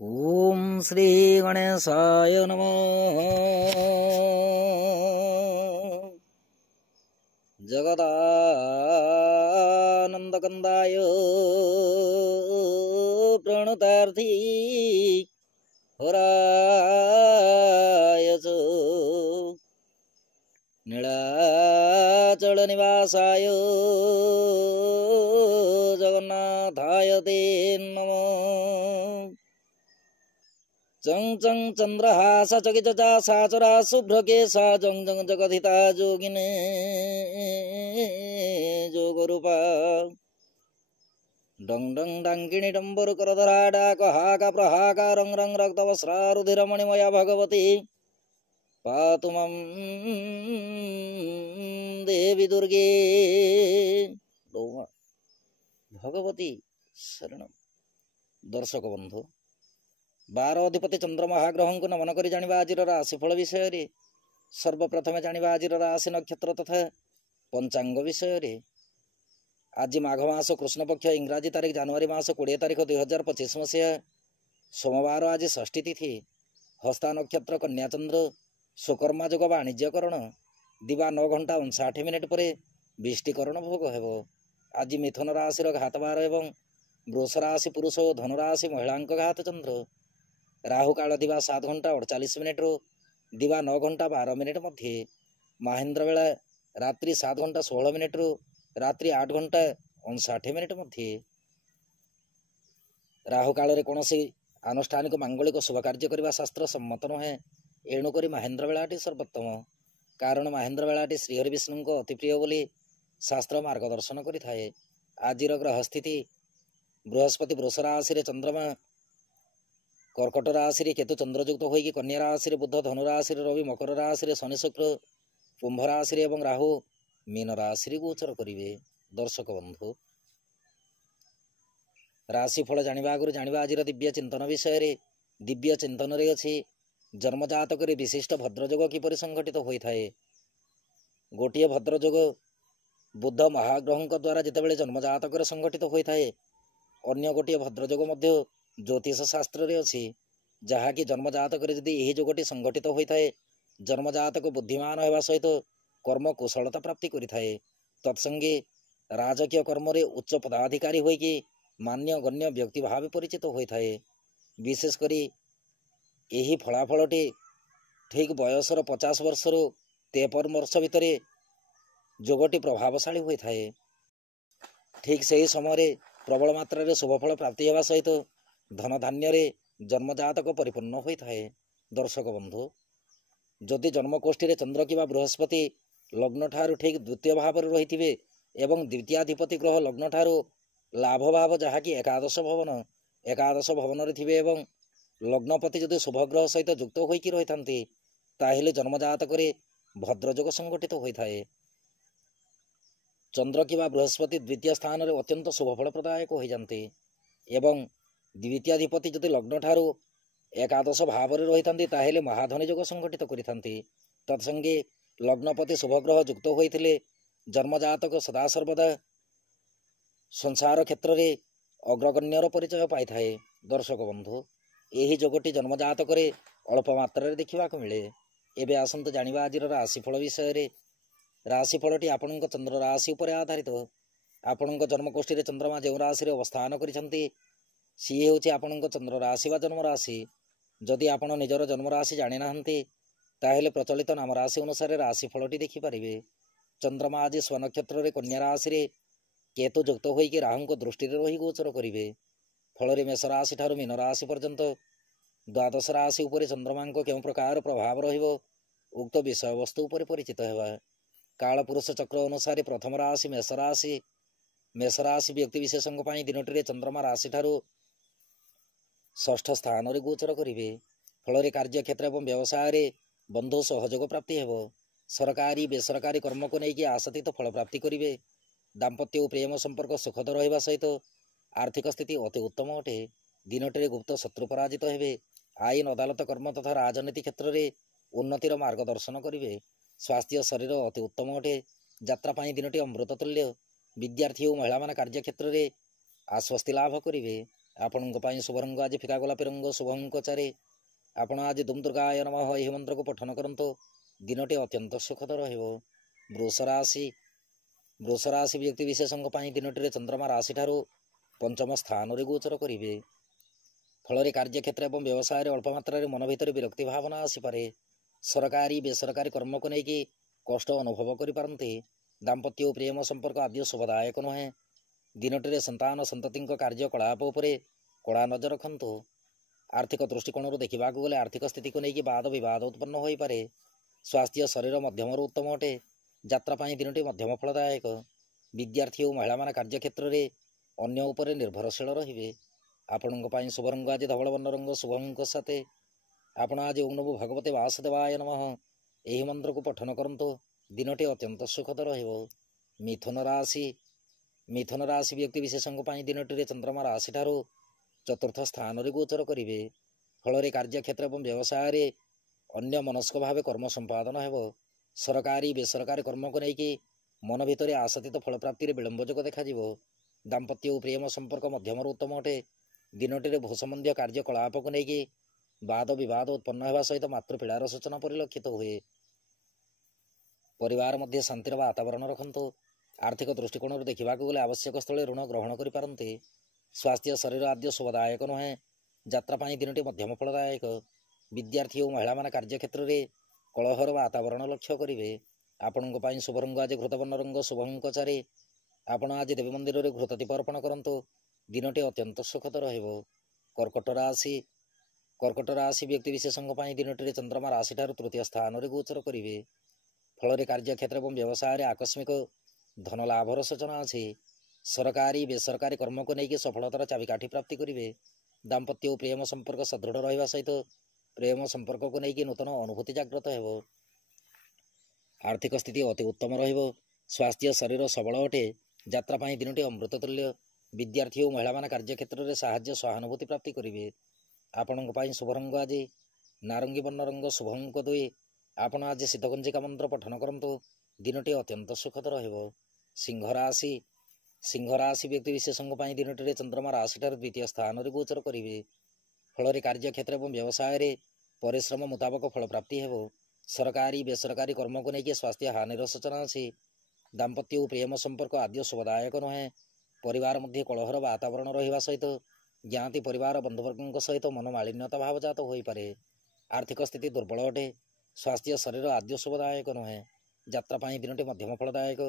ओम श्री गणेशाय नमः। जगदानंदकंदाय प्रणतार्थी हराय च नीलाचल निवासाय जगन्नाथाय ते नमः। चंग चंग चंद्रहासा चकितचा साचरा शुभ्रकेशा जंग जंग जगधिता जोगिने जोगरूपा डंग डंग डंकिणी डंबर करधरा डाक हाका प्रहाका रंग रंग रक्त वस्त्रा रुधिरमणिमया भगवती पातु मम देवी दुर्गे भगवती शरणम। दर्शक बंधु, 12 अधिपति चंद्रमहाग्रह को नमन कर जानिबा आजिर राशिफल विषय रे। सर्वप्रथम जानिबा आजिर राशि नक्षत्र तथा पंचांग विषय रे। आज माघ मास कृष्ण पक्ष इंग्राजी तारीख जनवरी मास 20 तारीख 2025 मसीहा सोमवार। आज षष्ठी तिथि। हस्ता नक्षत्र कन्या चंद्र सुकर्मा जोग वाणिज्यकरण दिवा 9 घंटा 59 मिनिट पर विष्टिकरण भोग हेब। आज मिथुन राशि घातबार एवं वृष राशि पुरुष और धनुराशि महिला घात चंद्र। राहु काल दिवा 7 घंटा 48 मिनिट रो दिवा 9 घंटा 12 मिनिट मध्य। महेंद्र बेला रात्रि 7 घंटा 16 मिनिट रो रात्रि 8 घंटा 59 मिनिट मध्य। राहु काल रे कौन आनुष्ठानिक मांगलिक शुभ कार्य करने शास्त्र सम्मत नुहे। एणुक महेंद्र बेलाटी सर्वोत्तम, कारण महेंद्र बेलाटी श्रीहरि विष्णु को अति प्रिय बोली शास्त्र मार्गदर्शन करिथाए। आजिर ग्रह स्थिति बृहस्पति वृष राशि चंद्रमा कर्कट राशि केतु चंद्रयुक्त होगी कन्या राशि बुध धनु राशि रवि मकर राशि शनि शुक्र कुंभ राशि एवं राहु मीन राशि गोचर करिवे। दर्शक बंधु, राशिफल जानिबा आगुरु जानिबा आजिर दिव्य चिंतन विषय रे। दिव्य चिंतन रे अछि जन्मजातक विशिष्ट भद्रयोग किपरि संघटित होइथाए। गोटिए भद्रयोग बुध महाग्रह द्वारा जितेबाला जन्मजातक संघटित होइथाए। अन्य गोटे भद्रयोग मध्य ज्योतिष शास्त्र रे अछि, जहाँकि जन्मजातक यदि यही जोगटी संघटित होइथाए जन्मजातक बुद्धिमान होगा सहित कर्म कुशलता प्राप्ति करिथाए। तत्संगे राजकीय कर्म रे उच्च पदाधिकारी होइकि मान्य गण्य व्यक्ति भाव परिचित होइथाए। विशेषकर यही फलाफलटी ठीक बयसर 50 वर्ष 53 वर्ष भितर जोगटी प्रभावशाली होइथाए। ठीक से ही समय प्रबल मात्रा रे शुभफल प्राप्ति होगा सहित धन धान्य रे जन्मजातक परिपूर्ण होता है। दर्शक बंधु, जदि जन्मकोष्ठी रे चंद्र किबा बृहस्पति लग्न ठारू ठीक द्वितीय भाव रही थे एवं द्वितीयाधिपति ग्रह लग्न ठारू लाभ भाव जहाँकि एकादश भवन रे थिबे एवं लग्नपति जदि शुभग्रह सहित युक्त होइकि रही थांती ताहेले जन्मजातक रे भद्रयोग संगठित होता है। चंद्र किबा बृहस्पति द्वितीय स्थान रे अत्यंत शुभफल प्रदायक हो जाते एवं द्वितीयाधिपति जदि लग्न ठारू एकादश भाव रही था ताहेले महाधनी योग संगठित करिथांती। तत्संगे लग्नपति शुभग्रह युक्त होइथिले जन्मजातक सदा सर्वदा संसार क्षेत्र रे अग्रगण्यर परिचय पाई थाए। दर्शक बंधु, यही जोगटी जन्मजातक रे अल्प मात्रा देखा मिले। एबे आसंतु जानिबा आजिर राशिफल विषय रे। राशिफलटी आपणक चंद्र राशि उपर आधारित। आपणक जन्मकोष्ठी रे चंद्रमा जो राशि रे अवस्थान करिसंती सी हेउछि आपणक चंद्र राशि वा जन्म राशि। जदि आपण निजर जन्म राशि जानि नाहंती ताहेले प्रचलित नाम राशि अनुसार राशिफलटी देखि पारिबे। चंद्रमा आज स्वनक्षत्र रे कन्या राशि रे केतु युक्त होइकि राहु को दृष्टि रे रही गोचर करिवे। फल मेष राशि ठारू मीन राशि पर्यंत द्वादश राशि उपर चंद्रमा केउं प्रकार प्रभाव रहिबो उक्त विषय वस्तु उपर परिचित हेबा। काल पुरुष चक्र अनुसार प्रथम राशि मेष राशि व्यक्ति विशेषों दिनटी चंद्रमा राशि ठारू षष्ठ स्थान रे गोचर करिवे। फल कार्य क्षेत्र एवं व्यवसाय रे बंधु सहयोग प्राप्ति हेब। सरकारी बेसरकारी कर्म को लेकिन आशातीत फल प्राप्ति करिवे। दाम्पत्य और प्रेम संपर्क सुखद रहिबा सहित आर्थिक स्थिति अति उत्तम अटे। दिनटी गुप्त शत्रु पराजित हेबे। आईन अदालत कर्म तथा राजनीति क्षेत्र में उन्नतिर मार्गदर्शन करिवे। स्वास्थ्य शरीर अति उत्तम अटे। यात्रा दिनटी अमृत तुल्य। विद्यार्थी और महिला मान कार्य क्षेत्र में आश्वस्ति लाभ करिवे। ଆପଣଙ୍କ ପାଇଁ ଶୁଭ ରଙ୍ଗ ଆଜି ଫିକା ଗୋଲାପୀ ରଙ୍ଗ, ଶୁଭ ଅଙ୍କ 4। ଆପଣ ଆଜି ଦୁମ୍ ଦୁର୍ଗାୟ ନମଃ ଏହି ମନ୍ତ୍ରକୁ ପଠନ କରନ୍ତୁ। ଦିନଟି ଅତ୍ୟନ୍ତ ସୁଖଦ ରହିବ। ବୃଷ ରାଶି ବ୍ୟକ୍ତି ବିଶେଷଙ୍କ ପାଇଁ ଦିନଟିରେ ଚନ୍ଦ୍ରମା ରାଶିଠାରୁ ପଞ୍ଚମ ସ୍ଥାନରେ ଗୋଚର କରିବେ। ଫଳରେ କାର୍ଯ୍ୟକ୍ଷେତ୍ର ଏବଂ ବ୍ୟବସାୟରେ ଅଳ୍ପ ମାତ୍ରାରେ ମନ ଭିତରେ ବିରକ୍ତି ଭାବନା ଆସିପାରେ। ସରକାରୀ ବେସରକାରୀ କର୍ମକୁ ନେଇକି କଷ୍ଟ ଅନୁଭବ କରିପାରନ୍ତି। ଦାମ୍ପତ୍ୟ ଓ ପ୍ରେମ ସମ୍ପର୍କ ଆଦ୍ୟ ଶୁଭଦାୟକ ନୁହେଁ। ଦିନଟିରେ ସନ୍ତାନ ସନ୍ତତିଙ୍କ କାର୍ଯ୍ୟକଳାପ ଉପରେ କଡ଼ା ନଜର ରଖନ୍ତୁ। ଆର୍ଥିକ ଦୃଷ୍ଟିକୋଣରୁ ଦେଖିବାକୁ ଗଲେ ଆର୍ଥିକ ସ୍ଥିତିକୁ ନେଇକି ବାଦ ବିବାଦ ଉତ୍ପନ୍ନ ହୋଇପାରେ। ସ୍ୱାସ୍ଥ୍ୟ ଶରୀର ମଧ୍ୟମରୁ ଉତ୍ତମ ଅଟେ। ଯାତ୍ରା ପାଇଁ ଦିନଟି ମଧ୍ୟମ ଫଳଦାୟକ। ବିଦ୍ୟାର୍ଥୀ ଓ ମହିଳାମାନେ କାର୍ଯ୍ୟକ୍ଷେତ୍ରରେ ଅନ୍ୟ ଉପରେ ନିର୍ଭରଶୀଳ ରହିବେ। ଆପଣଙ୍କ ପାଇଁ ଶୁଭ ରଙ୍ଗ ଆଜି ଧବଳ ବର୍ଣ୍ଣ ରଙ୍ଗ, ଶୁଭ ଅଙ୍କ 7। ଆପଣ ଆଜି ଓଁ ନମୋ ଭଗବତେ ବାସୁଦେବାୟ ନମଃ ଏହି ମନ୍ତ୍ରକୁ ପଠନ କରନ୍ତୁ। ଦିନଟି ଅତ୍ୟନ୍ତ ସୁଖଦ ରହିବ। ମିଥୁନ ରାଶି ବ୍ୟକ୍ତି ବିଶେଷଙ୍କ ପାଇଁ ଦିନଟିରେ ଚନ୍ଦ୍ରମା ରାଶିଠାରୁ ଚତୁର୍ଥ ସ୍ଥାନରେ ଗୋଚର କରିବେ। ଫଳରେ କାର୍ଯ୍ୟକ୍ଷେତ୍ର ଏବଂ ବ୍ୟବସାୟରେ ଅନ୍ୟ ମନସ୍କ ଭାବେ କର୍ମ ସମ୍ପାଦନ ହେବ। ସରକାରୀ ବେସରକାରୀ କର୍ମକୁ ନେଇକି ମନ ଭିତରେ ଆଶାତୀତ ଫଳପ୍ରାପ୍ତିରେ ବିଳମ୍ବ ଯୋଗ ଦେଖାଯିବ। ଦାମ୍ପତ୍ୟ ଓ ପ୍ରେମ ସମ୍ପର୍କ ମଧ୍ୟମରୁ ଉତ୍ତମ ଅଟେ। ଦିନଟିରେ ଭୂସମ୍ବନ୍ଧୀୟ କାର୍ଯ୍ୟକଳାପକୁ ନେଇକି ବାଦ ବିବାଦ ଉତ୍ପନ୍ନ ହେବା ସହିତ ମାତୃପୀଡ଼ାର ସୂଚନା ପରିଲକ୍ଷିତ ହୁଏ। ପରିବାର ମଧ୍ୟ ଶାନ୍ତିର ବାତାବରଣ ରଖନ୍ତୁ। ଆର୍ଥିକ ଦୃଷ୍ଟିକୋଣରୁ ଦେଖିବାକୁ ଗଲେ ଆବଶ୍ୟକ ସ୍ଥଳେ ଋଣ ଗ୍ରହଣ କରିପାରନ୍ତି। ସ୍ୱାସ୍ଥ୍ୟ ଶରୀର ଆଦ୍ୟ ଶୁଭଦାୟକ ନୁହେଁ। ଯାତ୍ରା ପାଇଁ ଦିନଟି ମଧ୍ୟମ ଫଳଦାୟକ। ବିଦ୍ୟାର୍ଥୀ ଓ ମହିଳାମାନେ କାର୍ଯ୍ୟକ୍ଷେତ୍ରରେ କଳହର ବାତାବରଣ ଲକ୍ଷ୍ୟ କରିବେ। ଆପଣଙ୍କ ପାଇଁ ଶୁଭ ରଙ୍ଗ ଆଜି ଘୃତବର୍ଣ୍ଣ ରଙ୍ଗ, ଶୁଭ ଅଙ୍କ 4। ଆପଣ ଆଜି ଦେବୀ ମନ୍ଦିରରେ ଘୃତ ଦୀପ ଅର୍ପଣ କରନ୍ତୁ। ଦିନଟି ଅତ୍ୟନ୍ତ ସୁଖଦ ରହିବ। କର୍କଟ ରାଶି ବ୍ୟକ୍ତି ବିଶେଷଙ୍କ ପାଇଁ ଦିନଟିରେ ଚନ୍ଦ୍ରମା ରାଶିଠାରୁ ତୃତୀୟ ସ୍ଥାନରେ ଗୋଚର କରିବେ। ଫଳରେ କାର୍ଯ୍ୟକ୍ଷେତ୍ର ଏବଂ ବ୍ୟବସାୟରେ ଆକସ୍ମିକ ଧନ ଲାଭର ସୂଚନା ଅଛି। ସରକାରୀ ବେସରକାରୀ କର୍ମକୁ ନେଇକି ସଫଳତାର ଚାବିକାଠି ପ୍ରାପ୍ତି କରିବେ। ଦାମ୍ପତ୍ୟ ଓ ପ୍ରେମ ସମ୍ପର୍କ ସଦୃଢ଼ ରହିବା ସହିତ ପ୍ରେମ ସମ୍ପର୍କକୁ ନେଇକି ନୂତନ ଅନୁଭୂତି ଜାଗ୍ରତ ହେବ। ଆର୍ଥିକ ସ୍ଥିତି ଅତି ଉତ୍ତମ ରହିବ। ସ୍ୱାସ୍ଥ୍ୟ ଶରୀର ସବଳ ଅଟେ। ଯାତ୍ରା ପାଇଁ ଦିନଟି ଅମୃତ ତୁଲ୍ୟ। ବିଦ୍ୟାର୍ଥୀ ଓ ମହିଳାମାନେ କାର୍ଯ୍ୟକ୍ଷେତ୍ରରେ ସାହାଯ୍ୟ ସହାନୁଭୂତି ପ୍ରାପ୍ତି କରିବେ। ଆପଣଙ୍କ ପାଇଁ ଶୁଭ ରଙ୍ଗ ଆଜି ନାରଙ୍ଗୀ ବର୍ଣ୍ଣ ରଙ୍ଗ, ଶୁଭ ଅଙ୍କ 2। ଆପଣ ଆଜି ଶୀତଗଞ୍ଜିକା ମନ୍ତ୍ର ପଠନ କରନ୍ତୁ। ଦିନଟି ଅତ୍ୟନ୍ତ ସୁଖଦ ରହିବ। ସିଂହ ରାଶି ବ୍ୟକ୍ତି ବିଶେଷଙ୍କ ପାଇଁ ଦିନଟିରେ ଚନ୍ଦ୍ରମା ରାଶିଠାରୁ ଦ୍ୱିତୀୟ ସ୍ଥାନରେ ଗୋଚର କରିବେ। ଫଳରେ କାର୍ଯ୍ୟକ୍ଷେତ୍ର ଏବଂ ବ୍ୟବସାୟରେ ପରିଶ୍ରମ ମୁତାବକ ଫଳପ୍ରାପ୍ତି ହେବ। ସରକାରୀ ବେସରକାରୀ କର୍ମକୁ ନେଇକି ସ୍ୱାସ୍ଥ୍ୟ ହାନିର ସୂଚନା ଅଛି। ଦାମ୍ପତ୍ୟ ଓ ପ୍ରେମ ସମ୍ପର୍କ ଆଦ୍ୟ ଶୁଭଦାୟକ ନୁହେଁ। ପରିବାର ମଧ୍ୟ କଳହର ବାତାବରଣ ରହିବା ସହିତ ଜ୍ଞାତି ପରିବାର ବନ୍ଧୁବର୍ଗଙ୍କ ସହିତ ମନମାଳିନ୍ୟତା ଭାବଜାତ ହୋଇପାରେ। ଆର୍ଥିକ ସ୍ଥିତି ଦୁର୍ବଳ ଅଟେ। ସ୍ୱାସ୍ଥ୍ୟ ଶରୀର ଆଦ୍ୟ ଶୁଭଦାୟକ ନୁହେଁ। ଯାତ୍ରା ପାଇଁ ଦିନଟି ମଧ୍ୟମ ଫଳଦାୟକ।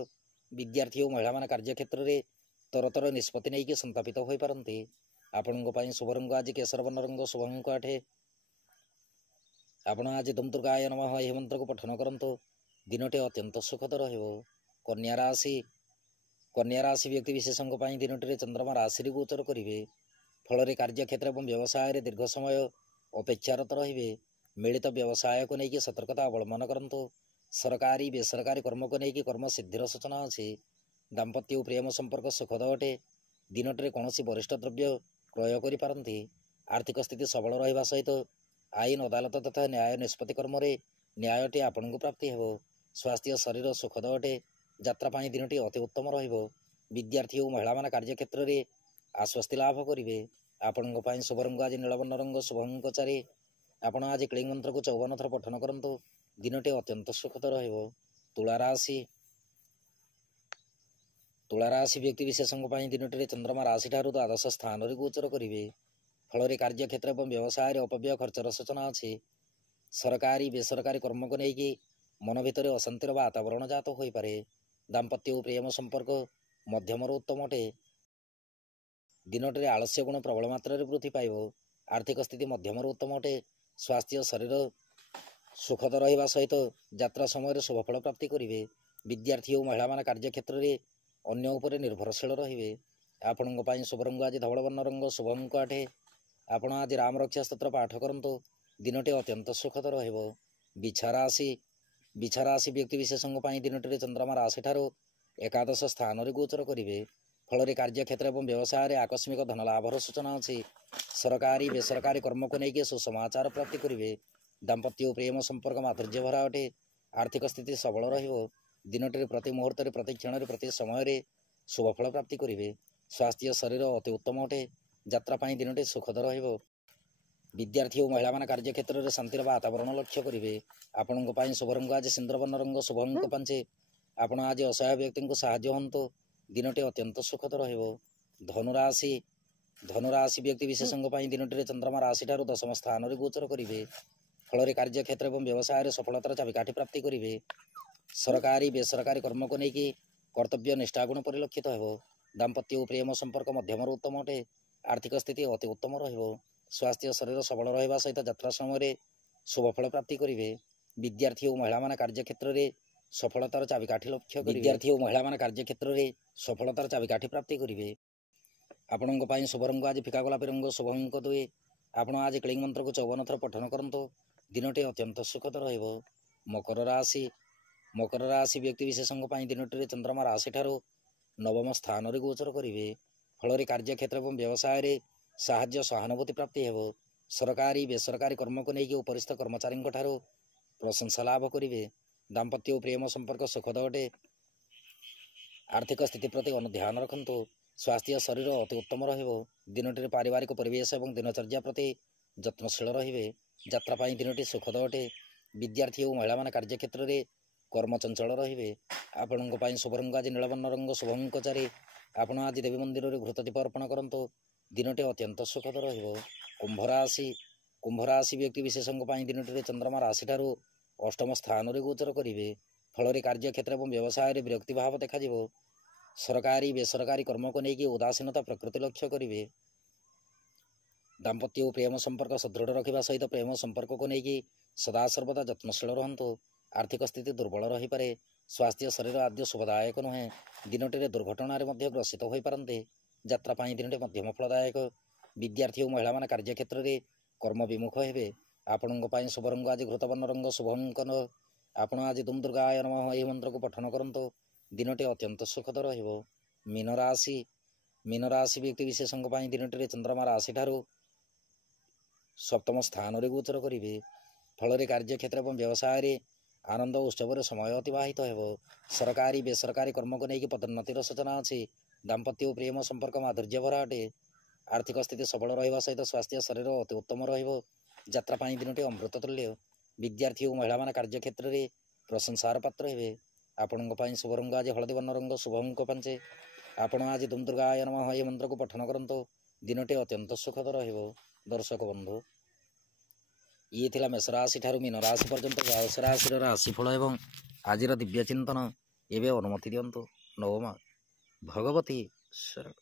ବିଦ୍ୟାର୍ଥୀ ଓ ମହିଳାମାନେ କାର୍ଯ୍ୟକ୍ଷେତ୍ରରେ ତରତର ନିଷ୍ପତ୍ତି ନେଇକି ସନ୍ତାପିତ ହୋଇପାରନ୍ତି। ଆପଣଙ୍କ ପାଇଁ ଶୁଭ ରଙ୍ଗ ଆଜି କେଶର ବର୍ଣ୍ଣ ରଙ୍ଗ, ଶୁଭ ଅଙ୍କ 8। ଆପଣ ଆଜି ଦୁମ୍ ଦୁର୍ଗାୟ ନମଃ ଏହି ମନ୍ତ୍ରକୁ ପଠନ କରନ୍ତୁ। ଦିନଟି ଅତ୍ୟନ୍ତ ସୁଖଦ ରହିବ। କନ୍ୟା ରାଶି ବ୍ୟକ୍ତି ବିଶେଷଙ୍କ ପାଇଁ ଦିନଟିରେ ଚନ୍ଦ୍ରମା ରାଶିରେ ଗୋଚର କରିବେ। ଫଳରେ କାର୍ଯ୍ୟକ୍ଷେତ୍ର ଏବଂ ବ୍ୟବସାୟରେ ଦୀର୍ଘ ସମୟ ଅପେକ୍ଷାରତ ରହିବେ। ମିଳିତ ବ୍ୟବସାୟକୁ ନେଇକି ସତର୍କତା ଅବଲମ୍ବନ କରନ୍ତୁ। ସରକାରୀ ବେସରକାରୀ କର୍ମକୁ ନେଇକି କର୍ମସିଦ୍ଧିର ସୂଚନା ଅଛି। ଦାମ୍ପତ୍ୟ ଓ ପ୍ରେମ ସମ୍ପର୍କ ସୁଖଦ ଅଟେ। ଦିନଟିରେ କୌଣସି ବରିଷ୍ଠ ଦ୍ରବ୍ୟ କ୍ରୟ କରିପାରନ୍ତି। ଆର୍ଥିକ ସ୍ଥିତି ସବଳ ରହିବା ସହିତ ଆଇନ ଅଦାଲତ ତଥା ନ୍ୟାୟ ନିଷ୍ପତ୍ତି କର୍ମରେ ନ୍ୟାୟଟି ଆପଣଙ୍କୁ ପ୍ରାପ୍ତି ହେବ। ସ୍ୱାସ୍ଥ୍ୟ ଶରୀର ସୁଖଦ ଅଟେ। ଯାତ୍ରା ପାଇଁ ଦିନଟି ଅତି ଉତ୍ତମ ରହିବ। ବିଦ୍ୟାର୍ଥୀ ଓ ମହିଳାମାନେ କାର୍ଯ୍ୟକ୍ଷେତ୍ରରେ ଆଶ୍ୱସ୍ତି ଲାଭ କରିବେ। ଆପଣଙ୍କ ପାଇଁ ଶୁଭ ରଙ୍ଗ ଆଜି ନୀଳବର୍ଣ୍ଣ ରଙ୍ଗ, ଶୁଭ ଅଙ୍କ 4। ଆପଣ ଆଜି କ୍ଲିଂ ମନ୍ତ୍ରକୁ 54 ଥର ପଠନ କରନ୍ତୁ। ଦିନଟି ଅତ୍ୟନ୍ତ ସୁଖଦ ରହିବ। ତୁଳା ରାଶି ବ୍ୟକ୍ତି ବିଶେଷଙ୍କ ପାଇଁ ଦିନଟିରେ ଚନ୍ଦ୍ରମା ରାଶିଠାରୁ ଦ୍ୱାଦଶ ସ୍ଥାନରେ ଗୋଚର କରିବେ। ଫଳରେ କାର୍ଯ୍ୟକ୍ଷେତ୍ର ଏବଂ ବ୍ୟବସାୟରେ ଅପବ୍ୟୟ ଖର୍ଚ୍ଚର ସୂଚନା ଅଛି। ସରକାରୀ ବେସରକାରୀ କର୍ମକୁ ନେଇକି ମନ ଭିତରେ ଅଶାନ୍ତିର ବାତାବରଣ ଜାତ ହୋଇପାରେ। ଦାମ୍ପତ୍ୟ ଓ ପ୍ରେମ ସମ୍ପର୍କ ମଧ୍ୟମରୁ ଉତ୍ତମ ଅଟେ। ଦିନଟିରେ ଆଳସ୍ୟ ଗୁଣ ପ୍ରବଳ ମାତ୍ରାରେ ବୃଦ୍ଧି ପାଇବ। ଆର୍ଥିକ ସ୍ଥିତି ମଧ୍ୟମରୁ ଉତ୍ତମ ଅଟେ। ସ୍ୱାସ୍ଥ୍ୟ ଶରୀର ସୁଖଦ ରହିବା ସହିତ ଯାତ୍ରା ସମୟରେ ଶୁଭଫଳ ପ୍ରାପ୍ତି କରିବେ। ବିଦ୍ୟାର୍ଥୀ ଓ ମହିଳାମାନେ କାର୍ଯ୍ୟକ୍ଷେତ୍ରରେ ଅନ୍ୟ ଉପରେ ନିର୍ଭରଶୀଳ ରହିବେ। ଆପଣଙ୍କ ପାଇଁ ଶୁଭ ରଙ୍ଗ ଆଜି ଧବଳ ବର୍ଣ୍ଣ ରଙ୍ଗ, ଶୁଭ ଅଙ୍କ 8। ଆପଣ ଆଜି ରାମ ରକ୍ଷା ସ୍ତୋତ୍ର ପାଠ କରନ୍ତୁ। ଦିନଟି ଅତ୍ୟନ୍ତ ସୁଖଦ ରହିବ। ବିଛା ରାଶି ବ୍ୟକ୍ତି ବିଶେଷଙ୍କ ପାଇଁ ଦିନଟିରେ ଚନ୍ଦ୍ରମା ରାଶିଠାରୁ ଏକାଦଶ ସ୍ଥାନରେ ଗୋଚର କରିବେ। ଫଳରେ କାର୍ଯ୍ୟକ୍ଷେତ୍ର ଏବଂ ବ୍ୟବସାୟରେ ଆକସ୍ମିକ ଧନ ଲାଭର ସୂଚନା ଅଛି। ସରକାରୀ ବେସରକାରୀ କର୍ମକୁ ନେଇକି ସୁସମାଚାର ପ୍ରାପ୍ତି କରିବେ। ଦାମ୍ପତ୍ୟ ଓ ପ୍ରେମ ସମ୍ପର୍କ ମାଧୁର୍ଯ୍ୟ ଭରା ଅଟେ। ଆର୍ଥିକ ସ୍ଥିତି ସବଳ ରହିବ। ଦିନଟିରେ ପ୍ରତି ମୁହୂର୍ତ୍ତରେ, ପ୍ରତି କ୍ଷଣରେ, ପ୍ରତି ସମୟରେ ଶୁଭଫଳ ପ୍ରାପ୍ତି କରିବେ। ସ୍ୱାସ୍ଥ୍ୟ ଶରୀର ଅତି ଉତ୍ତମ ଅଟେ। ଯାତ୍ରା ପାଇଁ ଦିନଟି ସୁଖଦ ରହିବ। ବିଦ୍ୟାର୍ଥୀ ଓ ମହିଳାମାନେ କାର୍ଯ୍ୟକ୍ଷେତ୍ରରେ ଶାନ୍ତିର ବାତାବରଣ ଲକ୍ଷ୍ୟ କରିବେ। ଆପଣଙ୍କ ପାଇଁ ଶୁଭ ରଙ୍ଗ ଆଜି ସିନ୍ଦୁରବର୍ଣ୍ଣ ରଙ୍ଗ, ଶୁଭ ଅଙ୍କ 5। ଆପଣ ଆଜି ଅସହାୟ ବ୍ୟକ୍ତିଙ୍କୁ ସାହାଯ୍ୟ ହୁଅନ୍ତୁ। ଦିନଟି ଅତ୍ୟନ୍ତ ସୁଖଦ ରହିବ। ଧନୁରାଶି ବ୍ୟକ୍ତି ବିଶେଷଙ୍କ ପାଇଁ ଦିନଟିରେ ଚନ୍ଦ୍ରମା ରାଶିଠାରୁ 10ମ ସ୍ଥାନରେ ଗୋଚର କରିବେ। ଫଳରେ କାର୍ଯ୍ୟକ୍ଷେତ୍ର ଏବଂ ବ୍ୟବସାୟରେ ସଫଳତାର ଚାବିକାଠି ପ୍ରାପ୍ତି କରିବେ। ସରକାରୀ ବେସରକାରୀ କର୍ମକୁ ନେଇକି କର୍ତ୍ତବ୍ୟ ନିଷ୍ଠାଗୁଣ ପରିଲକ୍ଷିତ ହେବ। ଦାମ୍ପତ୍ୟ ଓ ପ୍ରେମ ସମ୍ପର୍କ ମଧ୍ୟମରୁ ଉତ୍ତମ ଅଟେ। ଆର୍ଥିକ ସ୍ଥିତି ଅତି ଉତ୍ତମ ରହିବ। ସ୍ୱାସ୍ଥ୍ୟ ଶରୀର ସବଳ ରହିବା ସହିତ ଯାତ୍ରା ସମୟରେ ଶୁଭଫଳ ପ୍ରାପ୍ତି କରିବେ। ବିଦ୍ୟାର୍ଥୀ ଓ ମହିଳାମାନେ କାର୍ଯ୍ୟକ୍ଷେତ୍ରରେ ସଫଳତାର ଚାବିକାଠି ପ୍ରାପ୍ତି କରିବେ। ଆପଣଙ୍କ ପାଇଁ ଶୁଭ ରଙ୍ଗ ଆଜି ଫିକା ଗୋଲାପୀ ରଙ୍ଗ, ଶୁଭ ଅଙ୍କ 2। ଆପଣ ଆଜି କ୍ଲିଂ ମନ୍ତ୍ରକୁ 54 ଥର ପଠନ କରନ୍ତୁ। ଦିନଟି ଅତ୍ୟନ୍ତ ସୁଖଦ ରହିବ। ମକର ରାଶି ବ୍ୟକ୍ତି ବିଶେଷଙ୍କ ପାଇଁ ଦିନଟିରେ ଚନ୍ଦ୍ରମା ରାଶିଠାରୁ 9ମ ସ୍ଥାନରେ ଗୋଚର କରିବେ। ଫଳରେ କାର୍ଯ୍ୟକ୍ଷେତ୍ର ଏବଂ ବ୍ୟବସାୟରେ ସାହାଯ୍ୟ ସହାନୁଭୂତି ପ୍ରାପ୍ତି ହେବ। ସରକାରୀ ବେସରକାରୀ କର୍ମକୁ ନେଇକି ଉପରିସ୍ଥ କର୍ମଚାରୀଙ୍କ ଠାରୁ ପ୍ରଶଂସା ଲାଭ କରିବେ। ଦାମ୍ପତ୍ୟ ଓ ପ୍ରେମ ସମ୍ପର୍କ ସୁଖଦ ଅଟେ। ଆର୍ଥିକ ସ୍ଥିତି ପ୍ରତି ଅନୁଧ୍ୟାନ ରଖନ୍ତୁ। ସ୍ୱାସ୍ଥ୍ୟ ଶରୀର ଅତି ଉତ୍ତମ ରହିବ। ଦିନଟିରେ ପାରିବାରିକ ପରିବେଶ ଏବଂ ଦିନଚର୍ଯ୍ୟା ପ୍ରତି ଯତ୍ନଶୀଳ ରହିବେ। ଯାତ୍ରା ପାଇଁ ଦିନଟି ସୁଖଦ ଅଟେ। ବିଦ୍ୟାର୍ଥୀ ଓ ମହିଳାମାନେ କାର୍ଯ୍ୟକ୍ଷେତ୍ରରେ କର୍ମଚଞ୍ଚଳ ରହିବେ। ଆପଣଙ୍କ ପାଇଁ ଶୁଭ ରଙ୍ଗ ଆଜି ନୀଳବର୍ଣ୍ଣ ରଙ୍ଗ, ଶୁଭ ଅଙ୍କ 4। ଆପଣ ଆଜି ଦେବୀ ମନ୍ଦିରରେ ଘୃତ ଦୀପ ଅର୍ପଣ କରନ୍ତୁ। ଦିନଟି ଅତ୍ୟନ୍ତ ସୁଖଦ ରହିବ। କୁମ୍ଭ ରାଶି ବ୍ୟକ୍ତି ବିଶେଷଙ୍କ ପାଇଁ ଦିନଟିରେ ଚନ୍ଦ୍ରମା ରାଶିଠାରୁ 8ମ ସ୍ଥାନରେ ଗୋଚର କରିବେ। ଫଳରେ କାର୍ଯ୍ୟକ୍ଷେତ୍ର ଏବଂ ବ୍ୟବସାୟରେ ବିରକ୍ତି ଭାବ ଦେଖାଯିବ। ସରକାରୀ ବେସରକାରୀ କର୍ମକୁ ନେଇକି ଉଦାସୀନତା ପ୍ରକୃତି ଲକ୍ଷ୍ୟ କରିବେ। ଦାମ୍ପତ୍ୟ ଓ ପ୍ରେମ ସମ୍ପର୍କ ସୁଦୃଢ଼ ରଖିବା ସହିତ ପ୍ରେମ ସମ୍ପର୍କକୁ ନେଇକି ସଦାସର୍ବଦା ଯତ୍ନଶୀଳ ରହନ୍ତୁ। ଆର୍ଥିକ ସ୍ଥିତି ଦୁର୍ବଳ ରହିପାରେ। ସ୍ୱାସ୍ଥ୍ୟ ଶରୀର ଆଦ୍ୟ ଶୁଭଦାୟକ ନୁହେଁ। ଦିନଟିରେ ଦୁର୍ଘଟଣାରେ ମଧ୍ୟ ଗ୍ରସିତ ହୋଇପାରନ୍ତି। ଯାତ୍ରା ପାଇଁ ଦିନଟି ମଧ୍ୟମ ଫଳଦାୟକ। ବିଦ୍ୟାର୍ଥୀ ଓ ମହିଳାମାନେ କାର୍ଯ୍ୟକ୍ଷେତ୍ରରେ କର୍ମ ବିମୁଖ ହେବେ। ଆପଣଙ୍କ ପାଇଁ ଶୁଭ ରଙ୍ଗ ଆଜି ଘୃତବର୍ଣ୍ଣ ରଙ୍ଗ, ଶୁଭ ଅଙ୍କ 9। ଆପଣ ଆଜି ଦୁମ୍ ଦୁର୍ଗାୟ ନମଃ ଏହି ମନ୍ତ୍ରକୁ ପଠନ କରନ୍ତୁ। ଦିନଟି ଅତ୍ୟନ୍ତ ସୁଖଦ ରହିବ। ମୀନ ରାଶି ବ୍ୟକ୍ତି ବିଶେଷଙ୍କ ପାଇଁ ଦିନଟିରେ ଚନ୍ଦ୍ରମା ରାଶିଠାରୁ 7ମ ସ୍ଥାନରେ ଗୋଚର କରିବେ। ଫଳରେ କାର୍ଯ୍ୟକ୍ଷେତ୍ର ଏବଂ ବ୍ୟବସାୟରେ ଆନନ୍ଦ ଉତ୍ସବରେ ସମୟ ଅତିବାହିତ ହେବ। ସରକାରୀ ବେସରକାରୀ କର୍ମକୁ ନେଇକି ପଦୋନ୍ନତିର ସୂଚନା ଅଛି। ଦାମ୍ପତ୍ୟ ଓ ପ୍ରେମ ସମ୍ପର୍କ ମାଧୁର୍ଯ୍ୟ ଭରା ଅଟେ। ଆର୍ଥିକ ସ୍ଥିତି ସବଳ ରହିବା ସହିତ ସ୍ୱାସ୍ଥ୍ୟ ଶରୀର ଅତି ଉତ୍ତମ ରହିବ। ଯାତ୍ରା ପାଇଁ ଦିନଟି ଅମୃତ ତୁଲ୍ୟ। ବିଦ୍ୟାର୍ଥୀ ଓ ମହିଳାମାନେ କାର୍ଯ୍ୟକ୍ଷେତ୍ରରେ ପ୍ରଶଂସାର ପାତ୍ର ହେବେ। ଆପଣଙ୍କ ପାଇଁ ଶୁଭ ରଙ୍ଗ ଆଜି ହଳଦୀ ବର୍ଣ୍ଣ ରଙ୍ଗ, ଶୁଭ ଅଙ୍କ 5। ଆପଣ ଆଜି ଦୁମ୍ ଦୁର୍ଗାୟ ନମଃ ଏହି ମନ୍ତ୍ରକୁ ପଠନ କରନ୍ତୁ। ଦିନଟି ଅତ୍ୟନ୍ତ ସୁଖଦ ରହିବ। ଦର୍ଶକ ବନ୍ଧୁ, ଇଏ ଥିଲା ମେଷ ରାଶି ଠାରୁ ମୀନ ରାଶି ପର୍ଯ୍ୟନ୍ତ 12 ରାଶିର ରାଶିଫଳ ଏବଂ ଆଜିର ଦିବ୍ୟ ଚିନ୍ତନ। ଏବେ ଅନୁମତି ଦିଅନ୍ତୁ। ନବମା ଭଗବତୀ ଶରଣ।